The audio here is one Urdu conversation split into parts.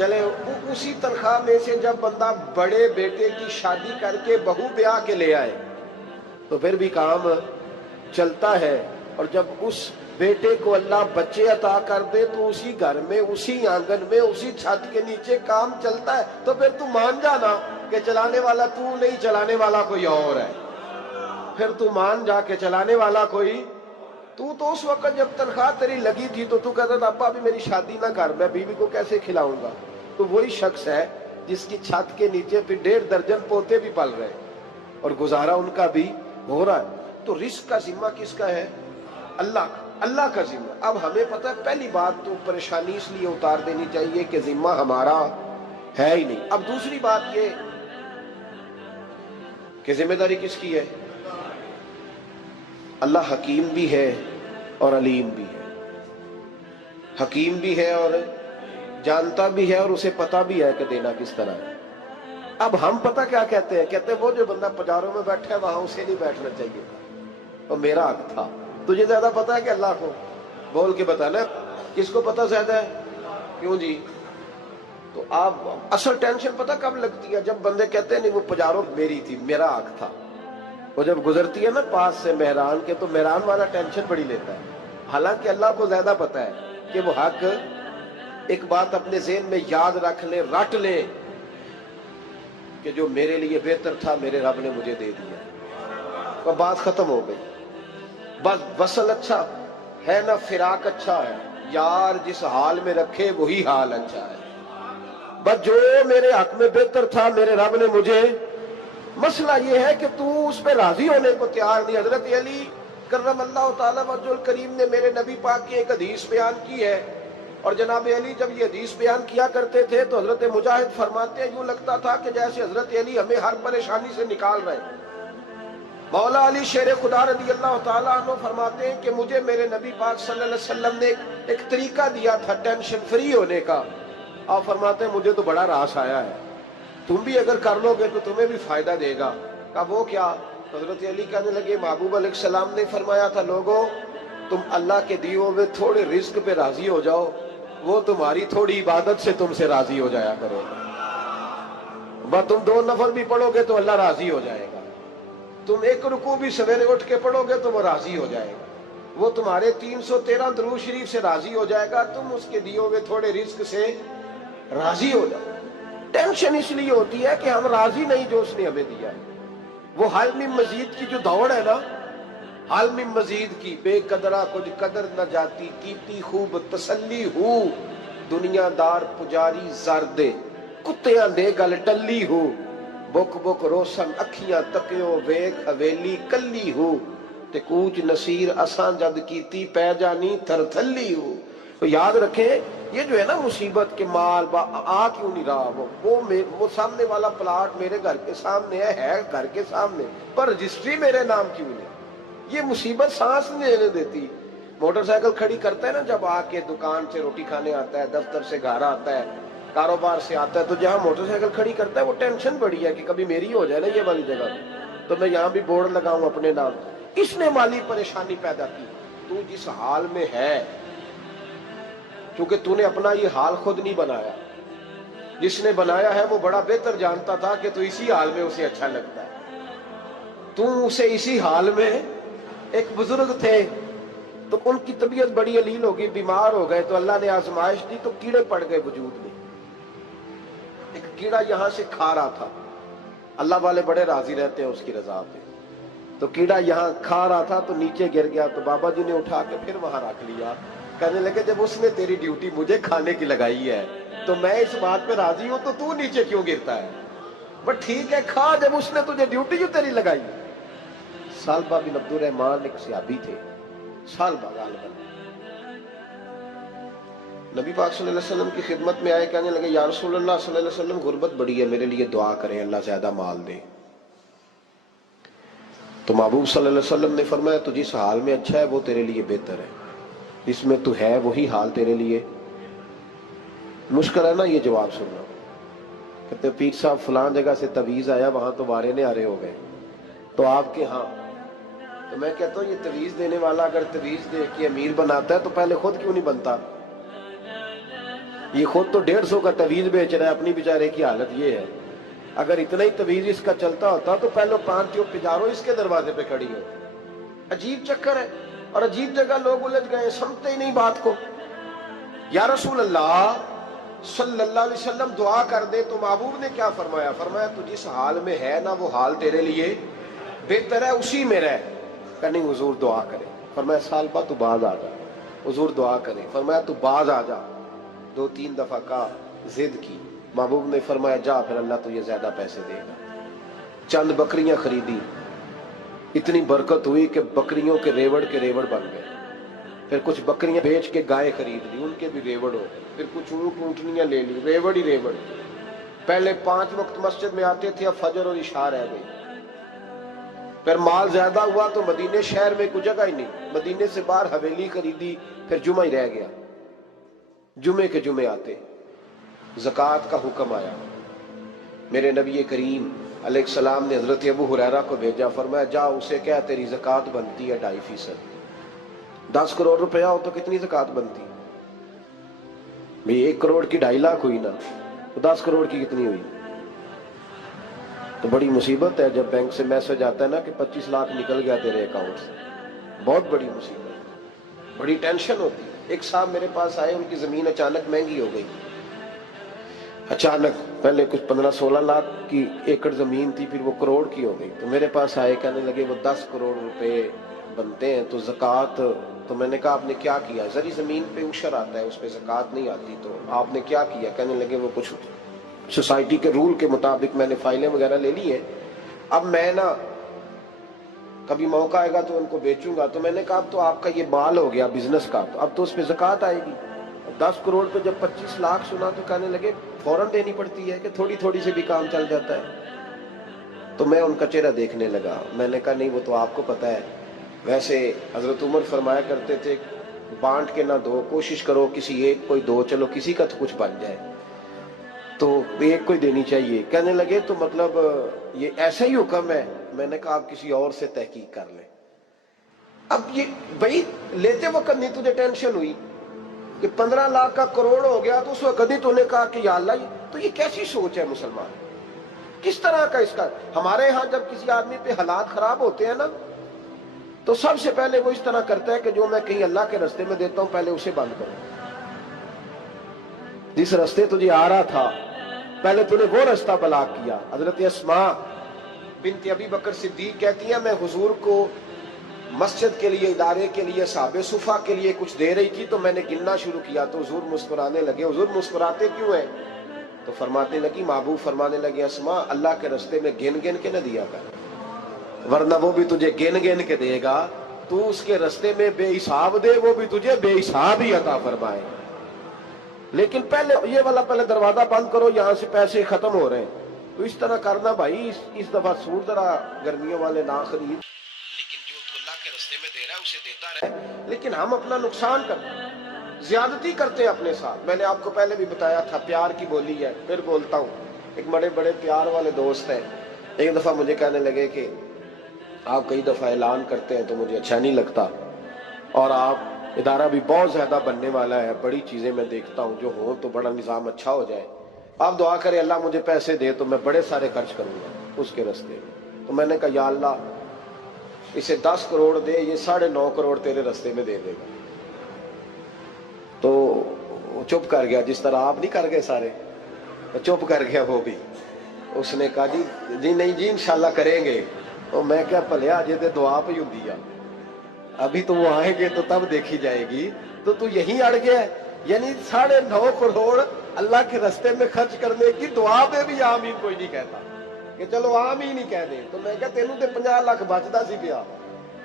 چلے اسی تنخواہ میں سے جب بندہ بڑے بیٹے کی شادی کر کے بہو بیاہ کے لے آئے تو پھر بھی کام چلتا ہے. اور جب اس بیٹے کو اللہ بچے عطا کر دے تو اسی گھر میں، اسی آنگن میں، اسی چھت کے نیچے کام چلتا ہے. تو پھر تو مان جانا کہ چلانے والا تو نہیں، چلانے والا کوئی اور ہے. پھر تو مان جا کے چلانے والا کوئی تو اس وقت جب تنخواہ تیری لگی تھی تو کہتا تھا ابا ابھی میری شادی نہ کر، میں بیوی کو کیسے کھلاؤں گا. تو وہی شخص ہے جس کی چھت کے نیچے پھر 1.5 درجن پوتے بھی پل رہے اور گزارا ان کا بھی ہو رہا ہے. تو رزق کا ذمہ کس کا ہے؟ اللہ کا، اللہ کا ذمہ. اب ہمیں پتہ ہے پہلی بات تو پریشانی اس لیے اتار دینی چاہیے کہ ذمہ ہمارا ہے ہی نہیں. اب دوسری بات یہ کہ ذمہ داری کس کی ہے؟ اللہ حکیم بھی ہے اور علیم بھی ہے. حکیم بھی ہے اور جانتا بھی ہے اور اسے پتہ بھی ہے کہ دینا کس طرح ہے. اب ہم پتہ کیا کہتے ہیں؟ کہتے ہیں وہ جو بندہ پجاروں میں بیٹھا ہے وہاں اسے نہیں بیٹھنا چاہیے تھا، اور میرا حق تھا. تجھے زیادہ پتہ ہے کہ اللہ کو؟ بول کے بتا نا کس کو پتہ زیادہ ہے؟ کیوں جی؟ تو آپ اصل ٹینشن پتہ کب لگتی ہے؟ جب بندے کہتے ہیں نہیں وہ پجاروں میری تھی، میرا حق تھا. وہ جب گزرتی ہے نا پاس سے مہران کے تو مہران والا ٹینشن بڑی لیتا ہے. حالانکہ اللہ کو زیادہ پتہ ہے کہ وہ حق. ایک بات اپنے ذہن میں یاد رکھ لے، رٹ لے کہ جو میرے لیے بہتر تھا میرے رب نے مجھے دے دیا. تو بات ختم ہو گئی. بس وصل اچھا ہے نہ فراق اچھا ہے، یار جس حال میں رکھے وہی حال اچھا ہے. بس جو میرے حق میں بہتر تھا میرے رب نے مجھے. مسئلہ یہ ہے کہ تو اس پہ راضی ہونے کو تیار نہیں. حضرت علی کرم اللہ تعالیٰ وجہ الکریم نے میرے نبی پاک کی ایک حدیث بیان کی ہے، اور جناب علی جب یہ حدیث بیان کیا کرتے تھے تو حضرت مجاہد فرماتے ہیں یوں لگتا تھا کہ جیسے حضرت علی ہمیں ہر پریشانی سے نکال رہے ہیں. مولا علی شیر خدا رضی اللہ تعالیٰ عنہ فرماتے ہیں کہ مجھے میرے نبی پاک صلی اللہ علیہ وسلم نے ایک طریقہ دیا تھا ٹینشن فری ہونے کا. آپ فرماتے ہیں مجھے تو بڑا راس آیا ہے، تم بھی اگر کر لو گے تو تمہیں بھی فائدہ دے گا. کہا وہ کیا؟ حضرت علی کہنے لگے محبوب علیہ السلام نے فرمایا تھا لوگوں تم اللہ کے دیے ہوئے تھوڑے رزق پہ راضی ہو جاؤ، وہ تمہاری تھوڑی عبادت سے تم سے راضی ہو جایا کرو. بس تم 2 نفل بھی پڑھو گے تو اللہ راضی ہو جائے گا. تم 1 رکوع بھی سویرے اٹھ کے پڑھو گے تو وہ راضی ہو جائے گا. وہ تمہارے 313 درود شریف سے راضی ہو جائے گا. تم اس کے دیے ہوئے تھوڑے رزق سے راضی ہو جاؤ. ٹینشن اس لیے ہوتی ہے کہ ہم راضی نہیں جو اس نے ہمیں دیا ہے. وہ حل میں مزید کی جو دوڑ ہے نا، حل میں مزید کی، بے قدرہ کچھ قدر نہ جاتی، کیتی خوب تسلی ہو، دنیا دار پجاری زردے، کتیاں دے گل ٹلی ہو، بک بک روشن اکھیاں تکیو ویک حویلی کلی ہو، تے کوچ نصیر اساں جد کیتی پہ جانی تھر تھلی ہو. تو یاد رکھیں یہ جو ہے نا مصیبت کے مال آ کیوں نہیں رہا، وہ سامنے والا پلاٹ میرے گھر کے سامنے ہے گھر کے سامنے، پر رجسٹری میرے نام کیوں نہیں؟ یہ مصیبت سانس نہیں لینے دیتی. موٹر سائیکل کھڑی کرتا ہے نا جب آ کے دکان سے روٹی کھانے آتا ہے، دفتر سے گھر آتا ہے، کاروبار سے آتا ہے، تو جہاں موٹر سائیکل کھڑی کرتا ہے وہ ٹینشن بڑی ہے کہ کبھی میری ہو جائے نا یہ والی جگہ تو میں یہاں بھی بورڈ لگاؤں اپنے نام. اس نے مالی پریشانی پیدا کی. تو جس حال میں ہے، کیونکہ تو نے اپنا یہ حال خود نہیں بنایا، جس نے بنایا ہے وہ بڑا بہتر جانتا تھا کہ تو اسی حال میں اسے اچھا لگتا ہے. تو اسے اسی حال میں، ایک بزرگ تھے تو ان کی طبیعت بڑی علیل ہو گئی، بیمار ہو گئے تو اللہ نے آزمائش دی تو کیڑے پڑ گئے وجود میں. ایک کیڑا یہاں سے کھا رہا تھا، اللہ والے بڑے راضی رہتے ہیں اس کی رضا پہ. تو کیڑا یہاں کھا رہا تھا تو نیچے گر گیا تو بابا جی نے اٹھا کے پھر وہاں رکھ لیا. کہنے لگے جب اس نے تیری ڈیوٹی مجھے کھانے کی لگائی ہے تو میں اس بات پہ راضی ہوں تو نیچے کیوں گرتا ہے؟ بس ٹھیک ہے کھا، جب اس نے تجھے ڈیوٹی جو تیری لگائی. سالبہ بن عبد الرحمن ایک صحابی تھے، سالبہ غالباً نبی پاک صلی اللہ علیہ وسلم کی خدمت میں آئے، کہنے لگے یا رسول اللہ صلی اللہ علیہ وسلم غربت بڑی ہے، میرے لیے دعا کریں اللہ زیادہ مال دے. تو محبوب صلی اللہ علیہ وسلم نے فرمایا تو جس حال میں اچھا ہے وہ تیرے لیے بہتر ہے، اس میں تو ہے وہی حال تیرے لیے. مشکل ہے نا یہ جواب سننا. کہتے پیر صاحب فلان جگہ سے تویز آیا وہاں تو وارے نے آرے ہو گئے، تو آپ کے ہاں. تو میں کہتا ہوں یہ تویز دینے والا اگر تویز دے کے امیر بناتا ہے تو پہلے خود کیوں نہیں بنتا؟ یہ خود تو 150 کا تویز بیچ رہا ہے، اپنی بیچارے کی حالت یہ ہے۔ اگر اتنا ہی تویز اس کا چلتا ہوتا تو پہلے 5 جو پجارو اس کے دروازے پہ کھڑی ہو۔ عجیب چکر ہے، اور عجیب جگہ لوگ الجھ گئے، سمجھتے ہی نہیں بات کو۔ یا رسول اللہ صلی اللہ علیہ وسلم دعا کر دے تو محبوب نے کیا فرمایا؟ فرمایا تو جس حال میں ہے نا وہ حال تیرے لیے بہتر ہے، اسی میں رہ۔ کہ نہیں حضور دعا کرے۔ فرمایا سال بعد تو باز آ جا۔ حضور دعا کرے۔ فرمایا تو باز آ جا۔ 2-3 دفعہ کا ضد کی، محبوب نے فرمایا جا، پھر اللہ تجھے زیادہ پیسے دے گا۔ چند بکریاں خریدی، اتنی برکت ہوئی کہ بکریوں کے ریوڑ بن گئے۔ پھر کچھ بکریاں بیچ کے گائے خرید لی، ان کے بھی ریوڑ ہو۔ پھر کچھ اونٹ اونٹنیاں لے لی، ریوڑ ہی ریوڑ۔ پہلے 5 وقت مسجد میں آتے تھے، اب فجر اور عشاء رہ گئی۔ پھر مال زیادہ ہوا تو مدینے شہر میں کوئی جگہ ہی نہیں، مدینے سے باہر حویلی خریدی، پھر جمعہ ہی رہ گیا۔ جمعے کے جمعے آتے، زکوٰۃ کا حکم آیا۔ میرے نبی کریم علیہ السلام نے حضرت ابو ہریرہ کو بھیجا، فرمایا جا اسے کہہ تیری زکوٰۃ بنتی ہے 2.5%۔ 10 کروڑ روپیہ ہو تو کتنی زکوٰۃ بنتی؟ بھئی 1 کروڑ کی 2.5 لاکھ ہوئی نا، تو 10 کروڑ کی کتنی ہوئی؟ تو بڑی مصیبت ہے جب بینک سے میسج آتا ہے نا کہ 25 لاکھ نکل گیا تیرے اکاؤنٹ سے، بہت بڑی مصیبت، بڑی ٹینشن ہوتی ہے۔ ایک صاحب میرے پاس آئے، ان کی زمین اچانک مہنگی ہو گئی، اچانک پہلے کچھ 15-16 لاکھ کی ایکڑ زمین تھی، پھر وہ کروڑ کی ہو گئی۔ تو میرے پاس آئے، کہنے لگے وہ 10 کروڑ روپے بنتے ہیں تو زکوٰۃ، تو میں نے کہا آپ نے کیا کیا؟ زری زمین پہ عشر آتا ہے، اس پہ زکوٰۃ نہیں آتی، تو آپ نے کیا کیا؟ کہنے لگے وہ کچھ سوسائٹی کے رول کے مطابق میں نے فائلیں وغیرہ لے لی ہیں، اب میں نا کبھی موقع آئے گا تو ان کو بیچوں گا۔ تو میں نے کہا اب تو آپ کا یہ مال ہو گیا بزنس کا، تو اب تو اس پہ زکوٰۃ آئے گی۔ 10 کروڑ پہ جب 25 لاکھ سنا تو کہنے لگے فوراً دینی پڑتی ہے کہ تھوڑی تھوڑی سے بھی کام چل جاتا ہے؟ تو میں ان کا چہرہ دیکھنے لگا، میں نے کہا نہیں وہ تو آپ کو پتہ ہے، ویسے حضرت عمر فرمایا کرتے تھے بانٹ کے نہ دو، کوشش کرو کسی ایک کو ہی دو، چلو کسی کا تو کچھ بن جائے، تو ایک کو ہی دینی چاہیے۔ کہنے لگے تو مطلب یہ ایسا ہی حکم ہے؟ میں نے کہا آپ کسی اور سے تحقیق کر لیں۔ اب یہ بھائی لیتے وقت نہیں تجھے ٹینشن ہوئی کہ 15 لاکھ کا کروڑ ہو گیا، تو اس وقت کبھی تو نے کہا کہ یا اللہ، تو یہ کیسی سوچ ہے مسلمان؟ کس طرح کا اس کا؟ ہمارے ہاں جب کسی آدمی پہ حالات خراب ہوتے ہیں نا، تو سب سے پہلے وہ اس طرح کرتا ہے کہ جو میں کہیں اللہ کے رستے میں دیتا ہوں پہلے اسے بند کروں۔ جس رستے تجھے آ رہا تھا پہلے تو نے وہ رستہ بلاک کیا۔ حضرت اسماء بنت ابی بکر صدیق کہتی ہیں میں حضور کو مسجد کے لیے، ادارے کے لیے، صحابہ صفہ کے لیے کچھ دے رہی تھی، تو میں نے گننا شروع کیا تو حضور مسکرانے لگے۔ حضور مسکراتے کیوں ہیں؟ تو فرمانے لگی، محبوب فرمانے لگے اسماء اللہ کے رستے میں گن گن کے نہ دیا کر، ورنہ وہ بھی تجھے گن گن کے دے گا، تو اس کے رستے میں بے حساب دے، وہ بھی تجھے بے حساب ہی عطا فرمائے۔ لیکن پہلے یہ والا پہلے دروازہ بند کرو، یہاں سے پیسے ختم ہو رہے ہیں، تو اس طرح کرنا بھائی۔ اس دفعہ سوٹ ذرا گرمیوں والے نہ خرید، لیکن جو تو اللہ کے رستے میں دے رہا ہے اسے دیتا رہے۔ لیکن ہم اپنا نقصان کرتے ہیں، زیادتی کرتے ہیں اپنے ساتھ۔ میں نے آپ کو پہلے بھی بتایا تھا پیار کی بولی ہے، پھر بولتا ہوں۔ ایک بڑے بڑے پیار والے دوست ہیں، ایک دفعہ مجھے کہنے لگے کہ آپ کئی دفعہ اعلان کرتے ہیں تو مجھے اچھا نہیں لگتا، اور آپ ادارہ بھی بہت زیادہ بننے والا ہے، بڑی چیزیں میں دیکھتا ہوں جو ہوں تو بڑا نظام اچھا ہو جائے، آپ دعا کریں اللہ مجھے پیسے دے تو میں بڑے سارے خرچ کروں گا اس کے رستے میں۔ تو میں نے کہا یا اللہ اسے 10 کروڑ دے، یہ 9.5 کروڑ تیرے رستے میں دے دے گا۔ تو چپ کر گیا، جس طرح آپ نہیں کر گئے سارے، چپ کر گیا وہ بھی۔ اس نے کہا جی نہیں جی انشاءاللہ کریں گے۔ تو میں کیا پلیا جی تے دعا پہ ہوں دیا، ابھی تو وہ آئیں گے تو تب دیکھی جائے گی، تو یہیں اڑ گیا ہے۔ یعنی 9.5 کروڑ اللہ کے رستے میں خرچ کرنے کی دعا پہ بھی آمین کوئی نہیں کہتا کہ چلو آمین ہی کہہ دیں۔ تو میں کہا تینوں تے 50 لاکھ بچتا سی پیا،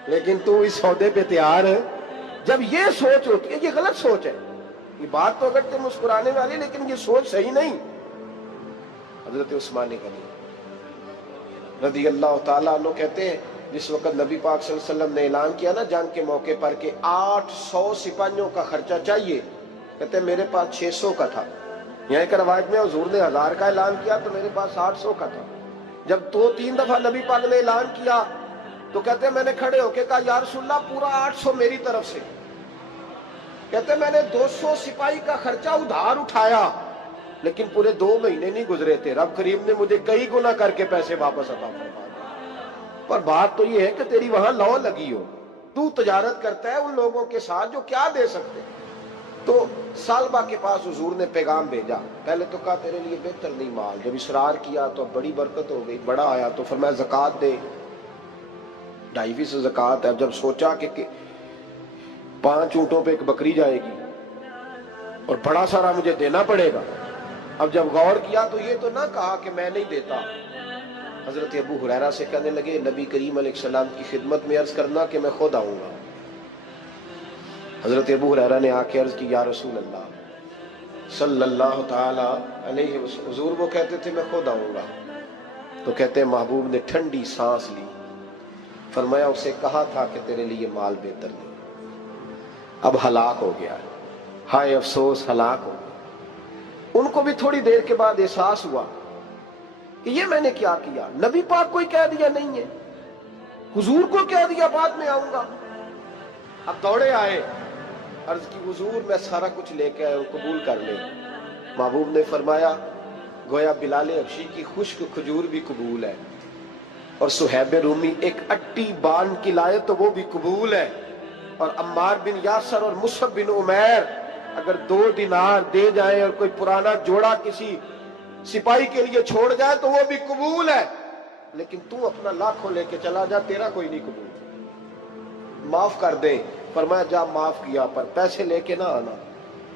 لیکن تو اس سودے پہ تیار ہے۔ جب یہ سوچ ہوتی ہے، یہ غلط سوچ ہے، یہ بات تو اگر مسکرانے والی، لیکن یہ سوچ صحیح نہیں۔ حضرت عثمان غنی رضی اللہ تعالیٰ عنہ کہتے ہیں جس وقت نبی پاک صلی اللہ علیہ وسلم نے اعلان کیا نا جنگ کے موقع پر کہ 800 سپاہیوں کا خرچہ چاہیے، کہتے ہیں میرے پاس 600 کا تھا۔ یہاں ایک روایت میں حضور نے 1000 کا اعلان کیا تو میرے پاس 800 کا تھا۔ جب 2-3 دفعہ نبی پاک نے اعلان کیا تو کہتے ہیں میں نے کھڑے ہو کے کہا یا رسول اللہ پورا 800 میری طرف سے۔ کہتے میں نے 200 سپاہی کا خرچہ ادھار اٹھایا لیکن پورے 2 مہینے نہیں گزرے تھے، رب کریم نے مجھے کئی گنا کر کے پیسے واپس عطا فرما دیے۔ پر بات تو یہ ہے کہ تیری وہاں لو لگی ہو، تو تجارت کرتا ہے ان لوگوں کے ساتھ جو کیا دے سکتے۔ تو سالبہ کے پاس حضور نے پیغام بھیجا، پہلے تو کہا تیرے لیے بہتر نہیں مال، جب اصرار کیا تو اب بڑی برکت ہو گئی، بڑا آیا تو فرمایا زکوٰۃ دے، 2.5% زکوٰۃ ہے۔ جب سوچا کہ 5 اونٹوں پہ ایک بکری جائے گی اور بڑا سارا مجھے دینا پڑے گا، اب جب غور کیا تو یہ تو نہ کہا کہ میں نہیں دیتا۔ حضرت ابو ہریرہ سے کہنے لگے نبی کریم علیہ السلام کی خدمت میں عرض کرنا کہ میں خود آؤں گا۔ حضرت ابو ہریرہ نے آ کے عرض کی یا رسول اللہ صلی اللہ تعالی علیہ وسلم، حضور وہ کہتے تھے میں خود آؤں گا، تو کہتے ہیں محبوب نے ٹھنڈی سانس لی، فرمایا اسے کہا تھا کہ تیرے لیے مال بہتر نہیں، اب ہلاک ہو گیا ہے، ہائے افسوس ہلاک ہو گیا۔ ان کو بھی تھوڑی دیر کے بعد احساس ہوا کہ یہ میں نے کیا کیا، نبی پاک کو ہی کہہ دیا نہیں ہے، حضور کو کہہ دیا بعد میں آؤں گا۔ اب دوڑے آئے، عرض کی حضور میں سارا کچھ لے کے آیا ہوں، قبول کر لیں۔ محبوب نے فرمایا گویا بلال حبشی کی خشک کھجور بھی قبول ہے، اور صہیب رومی ایک اٹی بان کی لائے تو وہ بھی قبول ہے، اور عمار بن یاسر اور مصعب بن عمیر اگر 2 دینار دے جائیں اور کوئی پرانا جوڑا کسی سپاہی کے لیے چھوڑ جائے تو وہ بھی قبول ہے، لیکن تو اپنا لاکھوں لے کے چلا جا، تیرا کوئی نہیں قبول، معاف کر دے۔ فرمایا جا معاف کیا، پر پیسے لے کے نہ آنا۔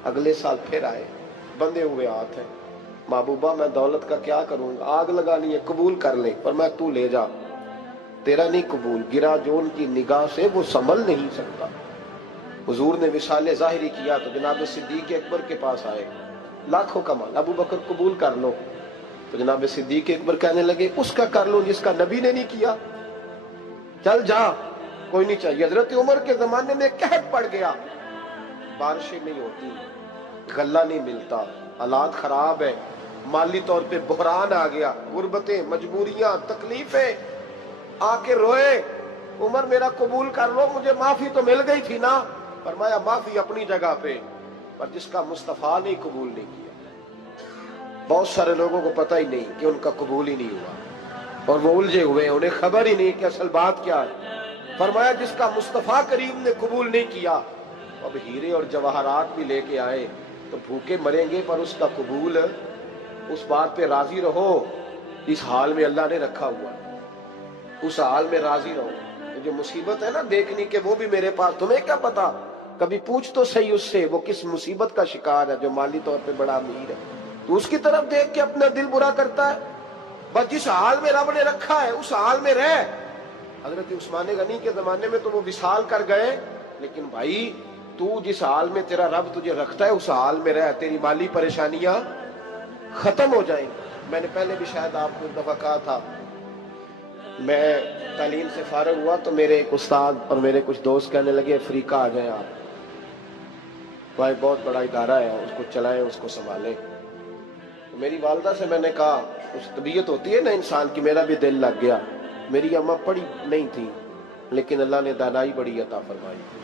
اگلے سال پھر آئے، بندے ہوئے ہاتھ ہیں، محبوبہ میں دولت کا کیا کروں گا، آگ لگانی ہے، قبول کر لے۔ فرمایا تو لے جا، تیرا نہیں قبول، گرا جو ان کی نگاہ سے وہ سنبھل نہیں سکتا۔ حضور نے وصال ظاہری کیا تو جناب صدیق اکبر کے پاس آئے، لاکھوں کا مال، ابو بکر قبول کر لو، تو جناب صدیق اکبر کہنے لگے اس کا کر لو جس کا نبی نے نہیں کیا، چل جا کوئی نہیں چاہیے۔ حضرت عمر کے زمانے میں قحط پڑ گیا، بارشیں نہیں ہوتی، غلہ نہیں ملتا، حالات خراب ہے، مالی طور پہ بحران آ گیا، غربتیں، مجبوریاں، تکلیفیں، آ کے روئے، عمر میرا قبول کر لو، مجھے معافی تو مل گئی تھی نا۔ فرمایا معافی اپنی جگہ پہ، پر جس کا مصطفیٰ نے قبول نہیں کیا۔ بہت سارے لوگوں کو پتہ ہی نہیں کہ ان کا قبول ہی نہیں ہوا، اور وہ الجھے ہوئے، انہیں خبر ہی نہیں کہ اصل بات کیا ہے۔ فرمایا جس کا مصطفیٰ کریم نے قبول نہیں کیا، اب ہیرے اور جواہرات بھی لے کے آئے تو بھوکے مریں گے، پر اس کا قبول، اس بات پہ راضی رہو، اس حال میں اللہ نے رکھا ہوا، اس حال میں راضی رہو۔ جو مصیبت ہے نا دیکھنی کہ وہ بھی میرے پاس، تمہیں کیا پتا، کبھی پوچھ تو صحیح اس سے وہ کس مصیبت کا شکار ہے، جو مالی طور پہ بڑا امیر ہے، تو اس کی طرف دیکھ کے اپنا دل برا کرتا ہے۔ بس جس حال میں رب نے رکھا ہے اس حال میں رہ۔ حضرت عثمان غنی کے زمانے میں تو وہ وصال کر گئے، لیکن بھائی تو جس حال میں تیرا رب تجھے رکھتا ہے اس حال میں رہ، تیری مالی پریشانیاں ختم ہو جائیں۔ میں نے پہلے بھی شاید آپ کو ایک دفعہ کہا تھا، میں تعلیم سے فارغ ہوا تو میرے ایک استاد اور میرے کچھ دوست کہنے لگے افریقہ آ جائیں آپ، وہاں بہت بڑا ادارہ ہے، اس کو چلائیں، اس کو سنبھالیں۔ میری والدہ سے میں نے کہا، اس طبیعت ہوتی ہے نا انسان کی، میرا بھی دل لگ گیا۔ میری اماں پڑھی نہیں تھی لیکن اللہ نے دانائی بڑی عطا فرمائی تھی،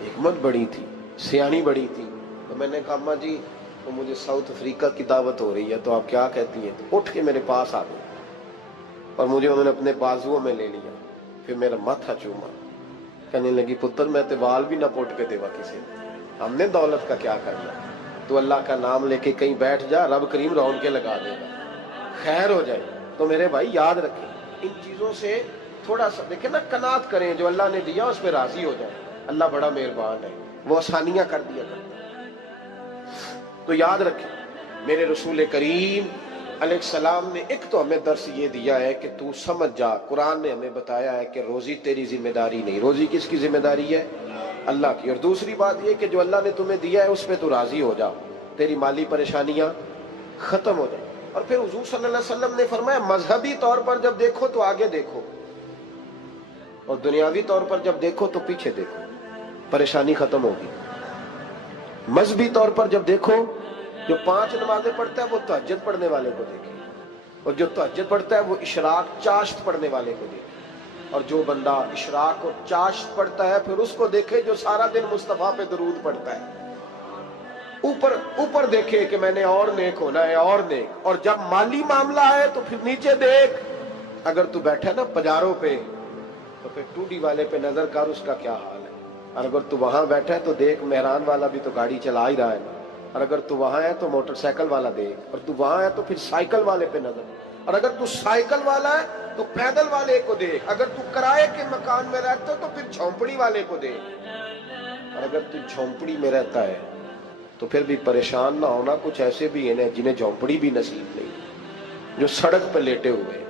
حکمت بڑی تھی، سیانی بڑی تھی۔ تو میں نے کہا اماں جی وہ مجھے ساؤتھ افریقہ کی دعوت ہو رہی ہے تو آپ کیا کہتی ہیں؟ تو اٹھ کے میرے پاس آ گئی اور مجھے انہوں نے اپنے بازوؤں میں لے لیا، پھر میرا ماتھا چوما، کہنے لگی پتر میں تے وال بھی نہ پوٹ کے دیوا کسی نے، ہم نے دولت کا کیا کرنا، تو اللہ کا نام لے کے کہیں بیٹھ جا، رب کریم رون کے لگا دے گا، خیر ہو جائے۔ تو میرے بھائی یاد رکھیں ان چیزوں سے تھوڑا سا دیکھیں نا، قناعت کریں، جو اللہ نے دیا اس پہ راضی ہو جائے، اللہ بڑا مہربان ہے، وہ آسانیاں کر دیا کرتا ہے۔ تو یاد رکھیں میرے رسول کریم علیہ السلام نے ایک تو ہمیں درس یہ دیا ہے کہ تو سمجھ جا، قرآن نے ہمیں بتایا ہے کہ روزی تیری ذمہ داری نہیں، روزی کس کی ذمہ داری ہے؟ اللہ کی۔ اور دوسری بات یہ کہ جو اللہ نے تمہیں دیا ہے اس پہ تو راضی ہو جا، تیری مالی پریشانیاں ختم ہو جائیں۔ اور پھر حضور صلی اللہ علیہ وسلم نے فرمایا مذہبی طور پر جب دیکھو تو آگے دیکھو، اور دنیاوی طور پر جب دیکھو تو پیچھے دیکھو، پریشانی ختم ہوگی۔ مذہبی طور پر جب دیکھو، جو 5 نمازیں پڑھتا ہے وہ تہجد پڑھنے والے کو دیکھے، اور جو تہجد پڑھتا ہے وہ اشراق چاشت پڑھنے والے کو دیکھے، اور جو بندہ اشراق اور چاشت پڑھتا ہے پھر اس کو دیکھے جو سارا دن مصطفیٰ پہ درود پڑھتا ہے۔ اوپر اوپر دیکھے کہ میں نے اور نیک ہونا ہے اور نیک، اور جب مالی معاملہ ہے تو پھر نیچے دیکھ۔ اگر تو بیٹھا نا پجاروں پہ تو پھر ٹوڈی والے پہ نظر کر، اس کا کیا حال ہے۔ اور اگر تو وہاں بیٹھا ہے تو دیکھ مہران والا بھی تو گاڑی چلا ہی رہا ہے، اور اگر تو وہاں ہے تو موٹر سائیکل والا دیکھ، اور تو وہاں ہے تو پھر سائیکل والے پہ نظر، اور اگر تو سائیکل والا ہے تو پیدل والے کو دیکھ، اگر تو کرائے کے مکان میں رہتا تو پھر جھونپڑی والے کو دیکھ، اور اگر تو جھونپڑی میں رہتا ہے تو پھر بھی پریشان نہ ہونا، کچھ ایسے بھی ہیں جنہیں جھونپڑی بھی نصیب نہیں، جو سڑک پہ لیٹے ہوئے۔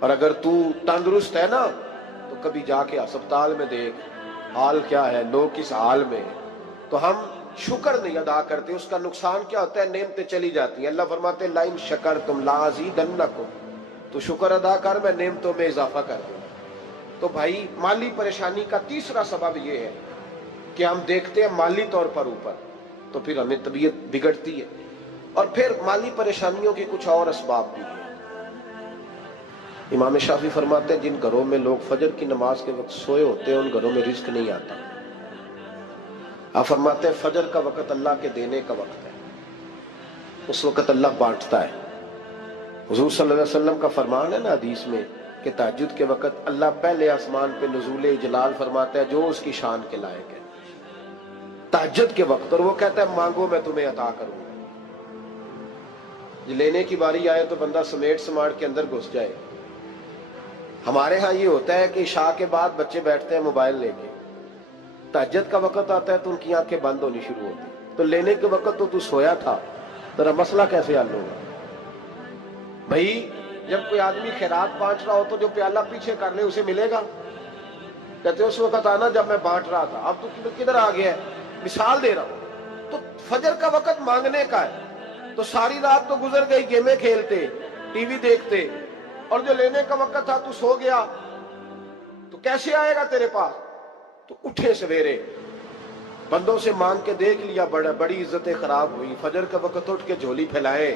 اور اگر تو تندرست ہے نا تو کبھی جا کے اسپتال میں دیکھ حال کیا ہے، لوگ کس حال میں ہیں۔ تو ہم شکر نہیں ادا کرتے، اس کا نقصان کیا ہوتا ہے، نعمتیں چلی جاتی ہیں۔ اللہ فرماتے ہیں لَئِن شَكَرْتُمْ لَأَزِيدَنَّكُمْ، تو شکر ادا کر، میں نعمتوں میں اضافہ کر دوں۔ تو بھائی مالی پریشانی کا تیسرا سبب یہ ہے کہ ہم دیکھتے ہیں مالی طور پر اوپر، تو پھر ہمیں طبیعت بگڑتی ہے۔ اور پھر مالی پریشانیوں کے کچھ اور اسباب بھی ہیں۔ امام شافعی فرماتے ہیں جن گھروں میں لوگ فجر کی نماز کے وقت سوئے ہوتے ہیں ان گھروں میں رزق نہیں آتا۔ آپ فرماتے ہیں فجر کا وقت اللہ کے دینے کا وقت ہے، اس وقت اللہ بانٹتا ہے۔ حضور صلی اللہ علیہ وسلم کا فرمان ہے نا حدیث میں کہ تہجد کے وقت اللہ پہلے آسمان پہ نزول جلال فرماتا ہے جو اس کی شان کے لائق ہے تہجد کے وقت، اور وہ کہتا ہے مانگو میں تمہیں عطا کروں گا۔ لینے کی باری آئے تو بندہ سمیٹ سماٹ کے اندر گھس جائے۔ ہمارے ہاں یہ ہوتا ہے کہ عشاء کے بعد بچے بیٹھتے ہیں موبائل لے کے، تہجد کا وقت آتا ہے تو ان کی آنکھیں بند ہونی شروع ہوتی، تو لینے کے وقت تو سویا تھا، ذرا مسئلہ کیسے حل ہوگا؟ بھائی جب کوئی آدمی خیرات بانٹ رہا ہو تو جو پیالہ پیچھے کر لے اسے ملے گا؟ کہتے اس وقت آنا جب میں بانٹ رہا تھا، اب تو کدھر آ گیا ہے؟ مثال دے رہا ہوں۔ تو فجر کا وقت مانگنے کا ہے، تو ساری رات تو گزر گئی گیمیں کھیلتے، ٹی وی دیکھتے، اور جو لینے کا وقت تھا تو سو گیا، تو کیسے آئے گا تیرے پاس؟ تو اٹھے سویرے بندوں سے مانگ کے دیکھ لیا، بڑی عزتیں خراب ہوئی، فجر کا وقت اٹھ کے جھولی پھیلائے۔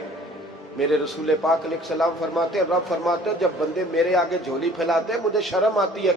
میرے رسول پاک علیہ السلام فرماتے ہیں، رب فرماتے ہیں جب بندے میرے آگے جھولی پھیلاتے ہیں مجھے شرم آتی ہے۔